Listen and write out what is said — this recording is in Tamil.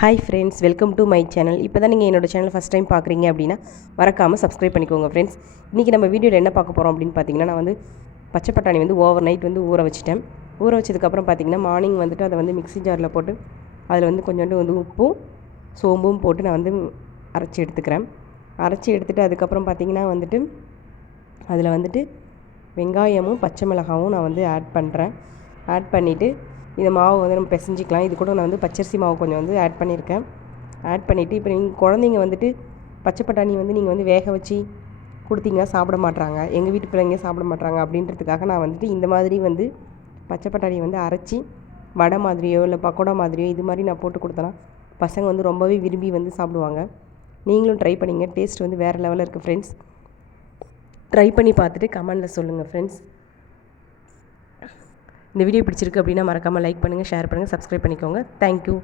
Hi friends welcome to my channel இப்போ தான் நீங்கள் என்னோட சேனல் ஃபஸ்ட் டைம் பார்க்குறீங்க அப்படின்னா மறக்காமல் சப்ஸ்கிரைப் பண்ணிக்கோங்க ஃப்ரெண்ட்ஸ் இன்றைக்கி நம்ம வீடியோவில் என்ன பார்க்க போகிறோம் அப்படின்னு பார்த்தீங்கன்னா நான் வந்து பச்சை பட்டாணி வந்து ஓவர் நைட் வந்து ஊற வச்சிட்டேன். ஊற வச்சதுக்கப்புறம் பார்த்தீங்கன்னா மார்னிங் வந்துட்டு அதை வந்து மிக்ஸி ஜாரில் போட்டு அதில் வந்து கொஞ்சோண்டு வந்து உப்பும் சோம்பும் போட்டு நான் வந்து அரைச்சி எடுத்துக்கிறேன். அரைச்சி எடுத்துகிட்டு அதுக்கப்புறம் பார்த்தீங்கன்னா வந்துட்டு அதில் வந்துட்டு வெங்காயமும் பச்சை மிளகாவும் நான் வந்து ஆட் பண்ணுறேன் ஆட் பண்ணிவிட்டு இந்த மாவு வந்து நம்ம பிசைஞ்சிக்கலாம். இது கூட நான் வந்து பச்சரிசி மாவு கொஞ்சம் வந்து ஆட் பண்ணியிருக்கேன். ஆட் பண்ணிவிட்டு இப்போ நீங்கள் குழந்தைங்க வந்துட்டு பச்சை பட்டாணி வந்து நீங்கள் வந்து வேக வச்சு கொடுத்தீங்கன்னா சாப்பிட மாட்றாங்க. எங்கள் வீட்டு பிள்ளைங்க சாப்பிட மாட்றாங்க அப்படின்றதுக்காக நான் வந்துட்டு இந்த மாதிரி வந்து பச்சை பட்டாணியை வந்து அரைச்சி வடை மாதிரியோ இல்லை பக்கோடா மாதிரியோ இது மாதிரி நான் போட்டு கொடுத்தேன்னா பசங்க வந்து ரொம்பவே விரும்பி வந்து சாப்பிடுவாங்க. நீங்களும் ட்ரை பண்ணிங்க. டேஸ்ட் வந்து வேறு லெவலில் இருக்குது ஃப்ரெண்ட்ஸ் ட்ரை பண்ணி பார்த்துட்டு கமெண்டில் சொல்லுங்கள் ஃப்ரெண்ட்ஸ் இந்த வீடியோ பிடிச்சிருக்கு அப்படின்னா மறக்காமல் லைக் பண்ணுங்கள் ஷேர் பண்ணுங்கள் சப்ஸ்கிரைப் பண்ணிக்கோங்க. தேங்க்யூ